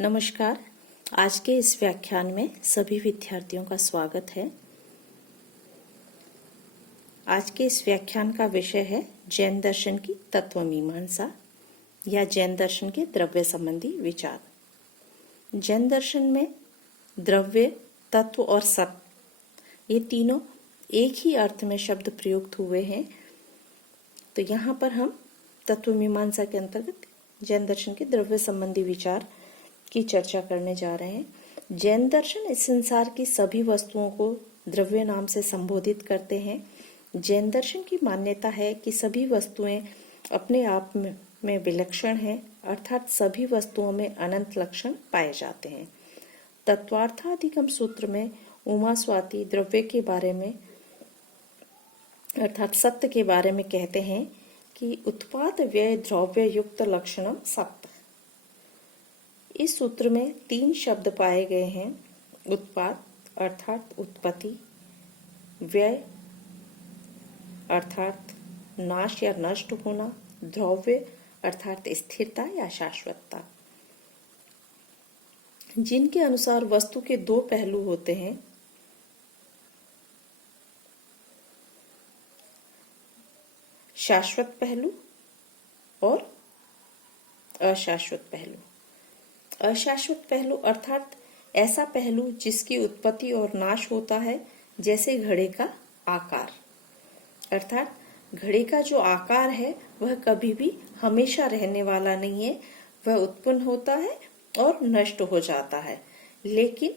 नमस्कार। आज के इस व्याख्यान में सभी विद्यार्थियों का स्वागत है। आज के इस व्याख्यान का विषय है जैन दर्शन की तत्व मीमांसा या जैन दर्शन के द्रव्य संबंधी विचार। जैन दर्शन में द्रव्य, तत्व और सत ये तीनों एक ही अर्थ में शब्द प्रयुक्त हुए हैं। तो यहाँ पर हम तत्व मीमांसा के अंतर्गत जैन दर्शन के द्रव्य संबंधी विचार की चर्चा करने जा रहे हैं। जैन दर्शन इस संसार की सभी वस्तुओं को द्रव्य नाम से संबोधित करते हैं। जैन दर्शन की मान्यता है कि सभी वस्तुएं अपने आप में विलक्षण हैं, अर्थात सभी वस्तुओं में अनंत लक्षण पाए जाते हैं। तत्वार्थाधिगम सूत्र में उमा स्वाति द्रव्य के बारे में अर्थात सत्य के बारे में कहते हैं कि उत्पाद व्यय द्रव्य युक्त लक्षणम सत्य। इस सूत्र में 3 शब्द पाए गए हैं। उत्पाद अर्थात उत्पत्ति, व्यय अर्थात नाश या नष्ट होना, द्रव्य अर्थात स्थिरता या शाश्वतता, जिनके अनुसार वस्तु के 2 पहलू होते हैं। शाश्वत पहलू और अशाश्वत पहलू। अशाश्वत पहलू अर्थात ऐसा पहलू जिसकी उत्पत्ति और नाश होता है, जैसे घड़े का आकार। अर्थात घड़े का जो आकार है वह कभी भी हमेशा रहने वाला नहीं है, वह उत्पन्न होता है और नष्ट हो जाता है। लेकिन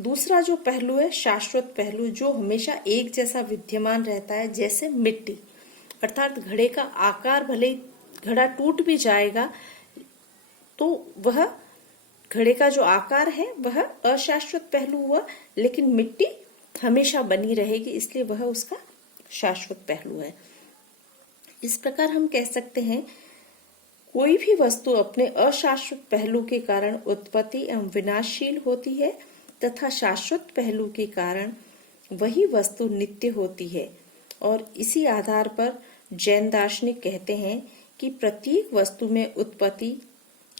दूसरा जो पहलू है शाश्वत पहलू, जो हमेशा एक जैसा विद्यमान रहता है, जैसे मिट्टी। अर्थात घड़े का आकार भले ही घड़ा टूट भी जाएगा तो वह घड़े का जो आकार है वह अशाश्वत पहलू हुआ, लेकिन मिट्टी हमेशा बनी रहेगी, इसलिए वह उसका शाश्वत पहलू है। इस प्रकार हम कह सकते हैं कोई भी वस्तु अपने अशाश्वत पहलू के कारण उत्पत्ति एवं विनाशशील होती है तथा शाश्वत पहलू के कारण वही वस्तु नित्य होती है। और इसी आधार पर जैन दार्शनिक कहते हैं कि प्रत्येक वस्तु में उत्पत्ति,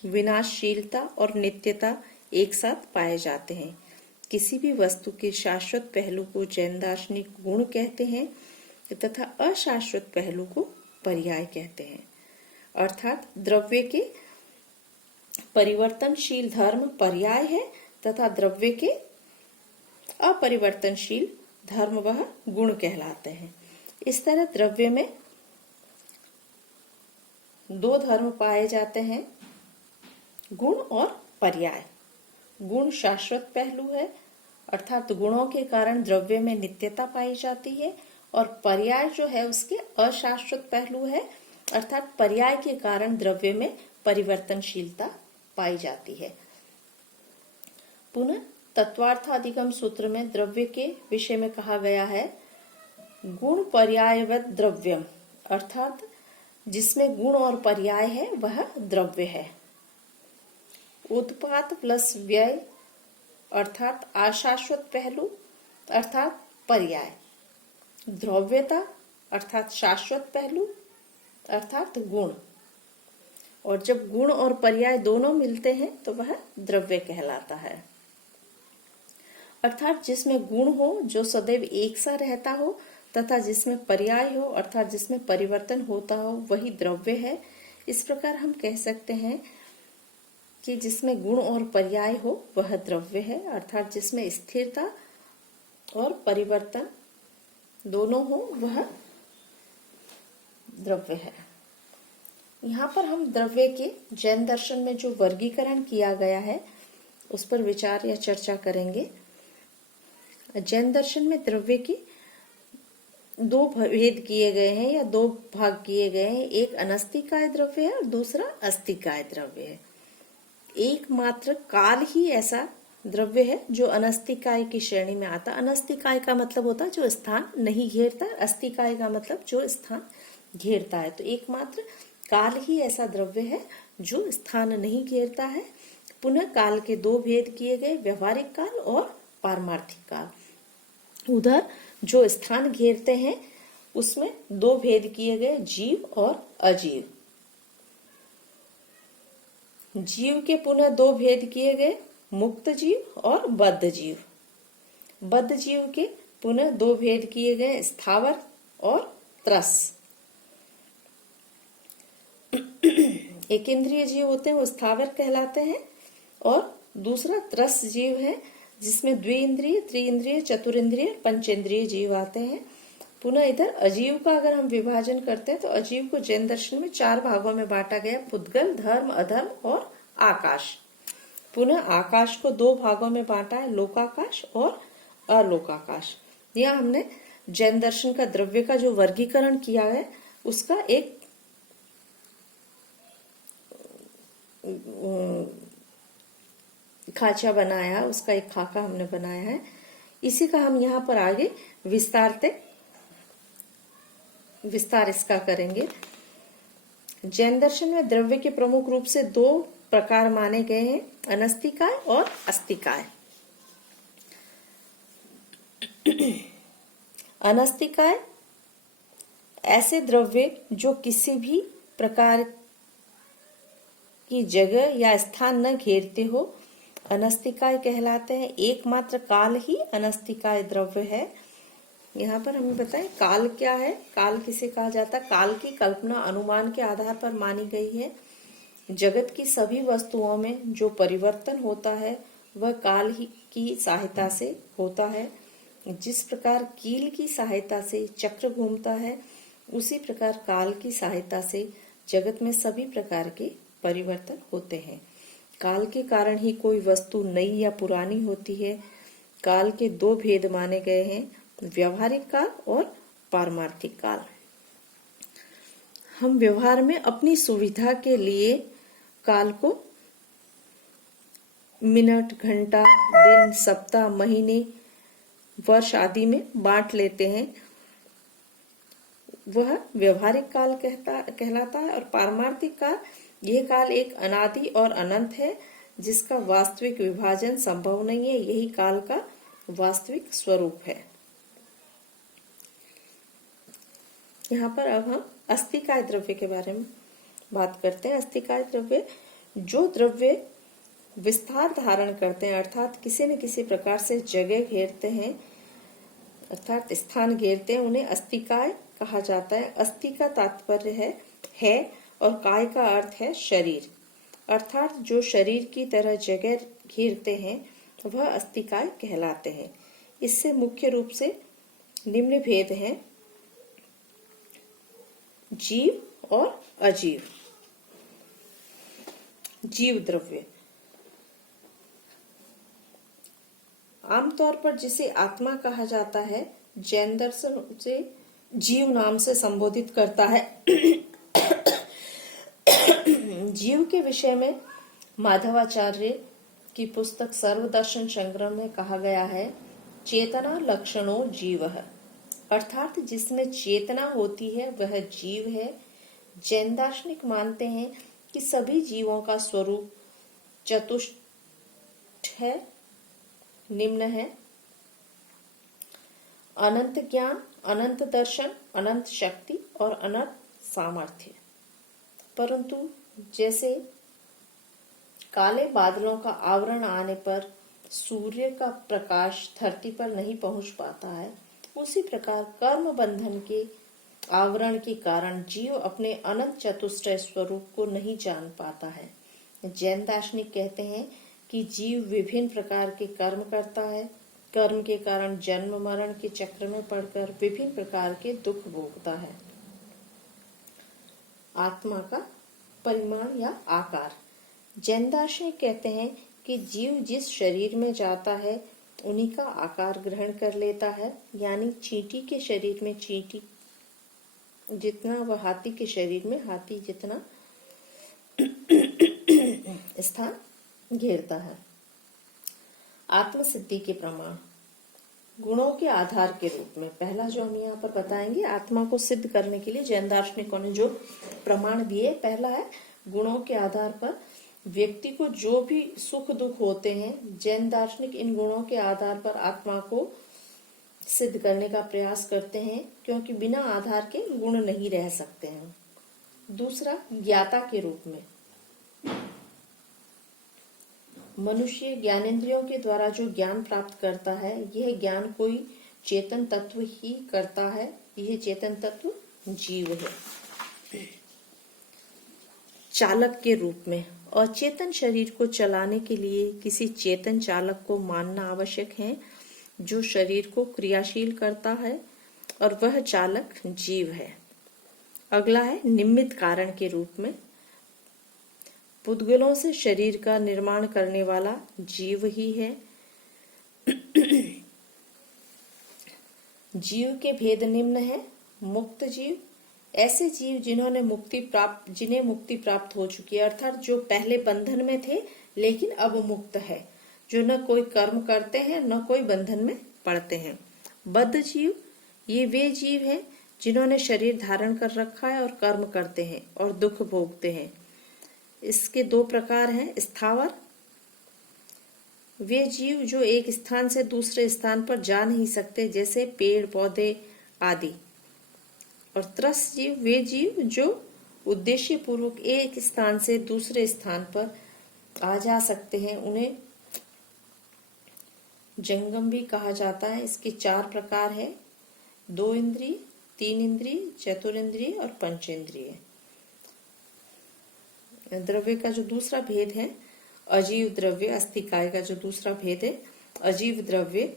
विनाशशीलता और नित्यता एक साथ पाए जाते हैं। किसी भी वस्तु के शाश्वत पहलू को जैन दार्शनिक गुण कहते हैं तथा अशाश्वत पहलू को पर्याय कहते हैं। अर्थात द्रव्य के परिवर्तनशील धर्म पर्याय है तथा द्रव्य के अपरिवर्तनशील धर्म वह गुण कहलाते हैं। इस तरह द्रव्य में 2 धर्म पाए जाते हैं, गुण और पर्याय। गुण शाश्वत पहलू है, अर्थात गुणों के कारण द्रव्य में नित्यता पाई जाती है, और पर्याय जो है उसके अशाश्वत पहलू है, अर्थात पर्याय के कारण द्रव्य में परिवर्तनशीलता पाई जाती है। पुनः तत्वार्थाधिगम सूत्र में द्रव्य के विषय में कहा गया है गुण पर्यायवत द्रव्यम, अर्थात जिसमें गुण और पर्याय है वह द्रव्य है। उत्पाद प्लस व्यय अर्थात अशाश्वत पहलू अर्थात पर्याय, द्रव्यता अर्थात शाश्वत पहलू अर्थात गुण, और जब गुण और पर्याय दोनों मिलते हैं तो वह द्रव्य कहलाता है। अर्थात जिसमें गुण हो जो सदैव एक सा रहता हो तथा जिसमें पर्याय हो अर्थात जिसमें परिवर्तन होता हो वही द्रव्य है। इस प्रकार हम कह सकते हैं कि जिसमें गुण और पर्याय हो वह द्रव्य है, अर्थात जिसमें स्थिरता और परिवर्तन दोनों हो वह द्रव्य है। यहाँ पर हम द्रव्य के जैन दर्शन में जो वर्गीकरण किया गया है उस पर विचार या चर्चा करेंगे। जैन दर्शन में द्रव्य के 2 भेद किए गए हैं या 2 भाग किए गए हैं। एक अनस्तिकाय द्रव्य है और दूसरा अस्तिकाय द्रव्य है। एकमात्र काल ही ऐसा द्रव्य है जो अनस्तिकाय की श्रेणी में आता। अनस्तिकाय का मतलब होता है जो स्थान नहीं घेरता, अस्तिकाय का मतलब जो स्थान घेरता है। तो एकमात्र काल ही ऐसा द्रव्य है जो स्थान नहीं घेरता है। पुनः काल के 2 भेद किए गए, व्यवहारिक काल और पारमार्थिक काल। उधर जो स्थान घेरते हैं उसमें 2 भेद किए गए, जीव और अजीव। जीव के पुनः दो भेद किए गए, मुक्त जीव और बद्ध जीव। बद्ध जीव के पुनः दो भेद किए गए, स्थावर और त्रस। एक इंद्रिय जीव होते हैं वो स्थावर कहलाते हैं, और दूसरा त्रस जीव है जिसमें द्विइंद्रिय, त्रिइंद्रिय, चतुरिंद्रिय, पंचेंद्रिय जीव आते हैं। पुनः इधर अजीव का अगर हम विभाजन करते हैं तो अजीव को जैन दर्शन में 4 भागों में बांटा गया, पुद्गल, धर्म, अधर्म और आकाश। पुनः आकाश को 2 भागों में बांटा है, लोकाकाश और अलोकाकाश। यह हमने जैन दर्शन का द्रव्य का जो वर्गीकरण किया है उसका एक खाचा बनाया, उसका एक खाका हमने बनाया है। इसी का हम यहाँ पर आगे विस्तार इसका करेंगे। जैन दर्शन में द्रव्य के प्रमुख रूप से 2 प्रकार माने गए हैं, अनस्तिकाय और अस्तिकाय। अनस्तिकाय ऐसे द्रव्य जो किसी भी प्रकार की जगह या स्थान न घेरते हो, अनस्तिकाय कहलाते हैं। एकमात्र काल ही अनस्तिकाय द्रव्य है। यहाँ पर हमें बताएं काल क्या है, काल किसे कहा जाता है। काल की कल्पना अनुमान के आधार पर मानी गई है। जगत की सभी वस्तुओं में जो परिवर्तन होता है वह काल ही की सहायता से होता है। जिस प्रकार कील की सहायता से चक्र घूमता है, उसी प्रकार काल की सहायता से जगत में सभी प्रकार के परिवर्तन होते हैं। काल के कारण ही कोई वस्तु नई या पुरानी होती है। काल के 2 भेद माने गए हैं, व्यवहारिक काल और पारमार्थिक काल। हम व्यवहार में अपनी सुविधा के लिए काल को मिनट, घंटा, दिन, सप्ताह, महीने, वर्ष आदि में बांट लेते हैं, वह व्यवहारिक काल कहलाता है। और पारमार्थिक काल, यह काल एक अनादि और अनंत है जिसका वास्तविक विभाजन संभव नहीं है। यही काल का वास्तविक स्वरूप है। यहाँ पर अब हम अस्तिकाय द्रव्य के बारे में बात करते हैं। अस्तिकाय द्रव्य जो द्रव्य विस्तार धारण करते हैं, अर्थात किसी न किसी प्रकार से जगह घेरते हैं, अर्थात स्थान घेरते हैं, उन्हें अस्तिकाय कहा जाता है। अस्थि का तात्पर्य है और काय का अर्थ है शरीर, अर्थात जो शरीर की तरह जगह घेरते हैं वह अस्तिकाय कहलाते हैं। इससे मुख्य रूप से निम्न भेद हैं, जीव और अजीव। जीव द्रव्य आमतौर पर जिसे आत्मा कहा जाता है, जैन दर्शन उसे जीव नाम से संबोधित करता है। जीव के विषय में माधवाचार्य की पुस्तक सर्वदर्शन संग्रह में कहा गया है, चेतना लक्षणों जीवः, अर्थात जिसमें चेतना होती है वह जीव है। जैन दार्शनिक मानते हैं कि सभी जीवों का स्वरूप चतुष्ट है, निम्न है: अनंत ज्ञान, अनंत दर्शन, अनंत शक्ति और अनंत सामर्थ्य। परंतु जैसे काले बादलों का आवरण आने पर सूर्य का प्रकाश धरती पर नहीं पहुंच पाता है, उसी प्रकार कर्म बंधन के आवरण के कारण जीव अपने अनंत चतुष्टय स्वरूप को नहीं जान पाता है। जैन दार्शनिक कहते हैं कि जीव विभिन्न प्रकार के कर्म करता है। कर्म के कारण जन्म मरण के चक्र में पड़कर विभिन्न प्रकार के दुख भोगता है। आत्मा का परिमाण या आकार, जैन दार्शनिक कहते हैं कि जीव जिस शरीर में जाता है उन्हीं का आकार ग्रहण कर लेता है। यानी चींटी के शरीर में चींटी जितना, वह हाथी के शरीर में हाथी जितना स्थान घेरता है। आत्मसिद्धि के प्रमाण गुणों के आधार के रूप में, पहला जो हम यहाँ पर बताएंगे, आत्मा को सिद्ध करने के लिए जैन दार्शनिकों ने जो प्रमाण दिए, पहला है गुणों के आधार पर व्यक्ति को जो भी सुख दुख होते हैं, जैन दार्शनिक इन गुणों के आधार पर आत्मा को सिद्ध करने का प्रयास करते हैं, क्योंकि बिना आधार के गुण नहीं रह सकते हैं। दूसरा, ज्ञाता के रूप में, मनुष्य ज्ञानेंद्रियों के द्वारा जो ज्ञान प्राप्त करता है, यह ज्ञान कोई चेतन तत्व ही करता है। यह चेतन तत्व जीव है। चालक के रूप में अचेतन शरीर को चलाने के लिए किसी चेतन चालक को मानना आवश्यक है, जो शरीर को क्रियाशील करता है, और वह चालक जीव है। अगला है निमित्त कारण के रूप में। पुद्गलों से शरीर का निर्माण करने वाला जीव ही है। जीव के भेद निम्न है। मुक्त जीव, ऐसे जीव जिन्हें मुक्ति प्राप्त हो चुकी है, अर्थात जो पहले बंधन में थे लेकिन अब मुक्त है, जो न कोई कर्म करते हैं न कोई बंधन में पड़ते हैं। बद्ध जीव, ये वे जीव हैं जिन्होंने शरीर धारण कर रखा है और कर्म करते हैं और दुख भोगते हैं। इसके दो प्रकार हैं। स्थावर, वे जीव जो एक स्थान से दूसरे स्थान पर जा नहीं सकते, जैसे पेड़ पौधे आदि। और त्रस्त जीव, वे जीव जो उद्देश्य पूर्वक एक स्थान से दूसरे स्थान पर आ जा सकते हैं, उन्हें जंगम भी कहा जाता है। इसके 4 प्रकार है: 2 इंद्रिय, 3 इंद्रिय, चतुरिंद्रिय और पंचेंद्रिय। द्रव्य का जो दूसरा भेद है अजीव द्रव्य, अस्थिकाय का जो दूसरा भेद है अजीव द्रव्य,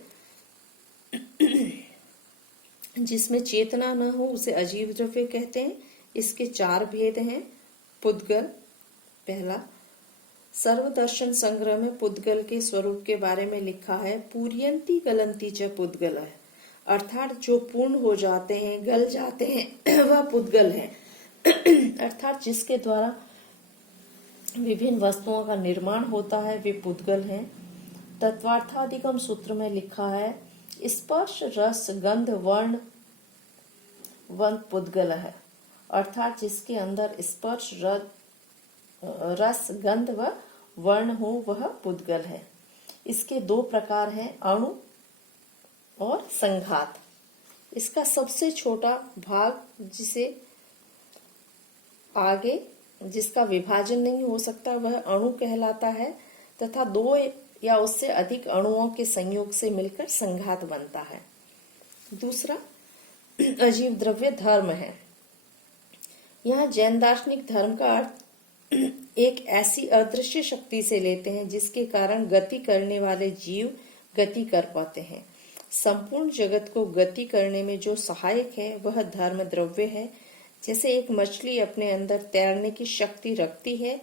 जिसमें चेतना न हो उसे अजीव द्रव्य कहते हैं। इसके 4 भेद हैं। पुद्गल, पहला, सर्वदर्शन संग्रह में पुद्गल के स्वरूप के बारे में लिखा है, पूर्यंती गलंती च पुद्गल है, अर्थात जो पूर्ण हो जाते हैं, गल जाते हैं, वह पुद्गल है। अर्थात जिसके द्वारा विभिन्न वस्तुओं का निर्माण होता है, वे पुद्गल हैं। तत्वार्थाधिगम सूत्र में लिखा है, स्पर्श रस गंध वर्ण पुद्गल है, अर्थात जिसके अंदर स्पर्श रस गंध व वर्ण हो वह पुद्गल है। इसके 2 प्रकार हैं, अणु और संघात। इसका सबसे छोटा भाग जिसका विभाजन नहीं हो सकता, वह अणु कहलाता है, तथा 2 या उससे अधिक अणुओं के संयोग से मिलकर संघात बनता है। दूसरा अजीव द्रव्य धर्म है। यहाँ जैन दार्शनिक धर्म का अर्थ एक ऐसी अदृश्य शक्ति से लेते हैं जिसके कारण गति करने वाले जीव गति कर पाते हैं। संपूर्ण जगत को गति करने में जो सहायक है वह धर्म द्रव्य है। जैसे एक मछली अपने अंदर तैरने की शक्ति रखती है,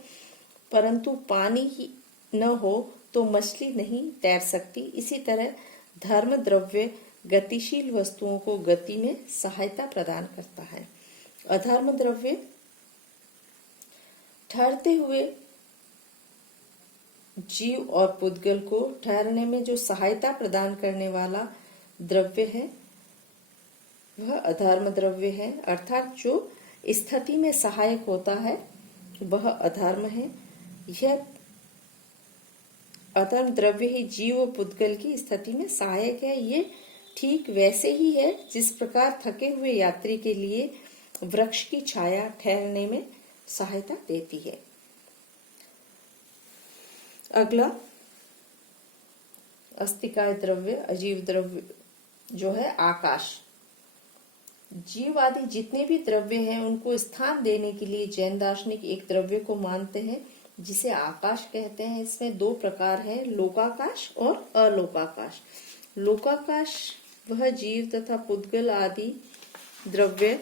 परंतु पानी ही न हो तो मछली नहीं तैर सकती, इसी तरह धर्म द्रव्य गतिशील वस्तुओं को गति में सहायता प्रदान करता है। अधर्म द्रव्य ठहरते हुए जीव और पुद्गल को ठहरने में जो सहायता प्रदान करने वाला द्रव्य है वह अधर्म द्रव्य है, अर्थात जो स्थिति में सहायक होता है वह अधर्म है। यह अधर्म द्रव्य ही जीव और पुद्गल की स्थिति में सहायक है। ये ठीक वैसे ही है जिस प्रकार थके हुए यात्री के लिए वृक्ष की छाया ठहरने में सहायता देती है। अगला अस्थिकाय द्रव्य, अजीव द्रव्य जो है आकाश। जीव आदि जितने भी द्रव्य हैं उनको स्थान देने के लिए जैन दार्शनिक एक द्रव्य को मानते हैं जिसे आकाश कहते हैं। इसमें 2 प्रकार हैं, लोकाकाश और अलोकाकाश। लोकाकाश वह जीव तथा पुद्गल आदि द्रव्य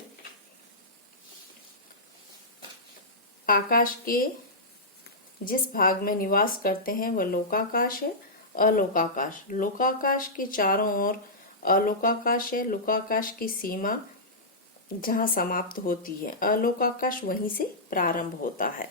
आकाश के जिस भाग में निवास करते हैं वह लोकाकाश है। अलोकाकाश, लोकाकाश के चारों ओर अलोकाकाश है। लोकाकाश की सीमा जहां समाप्त होती है, अलोकाकाश वहीं से प्रारंभ होता है।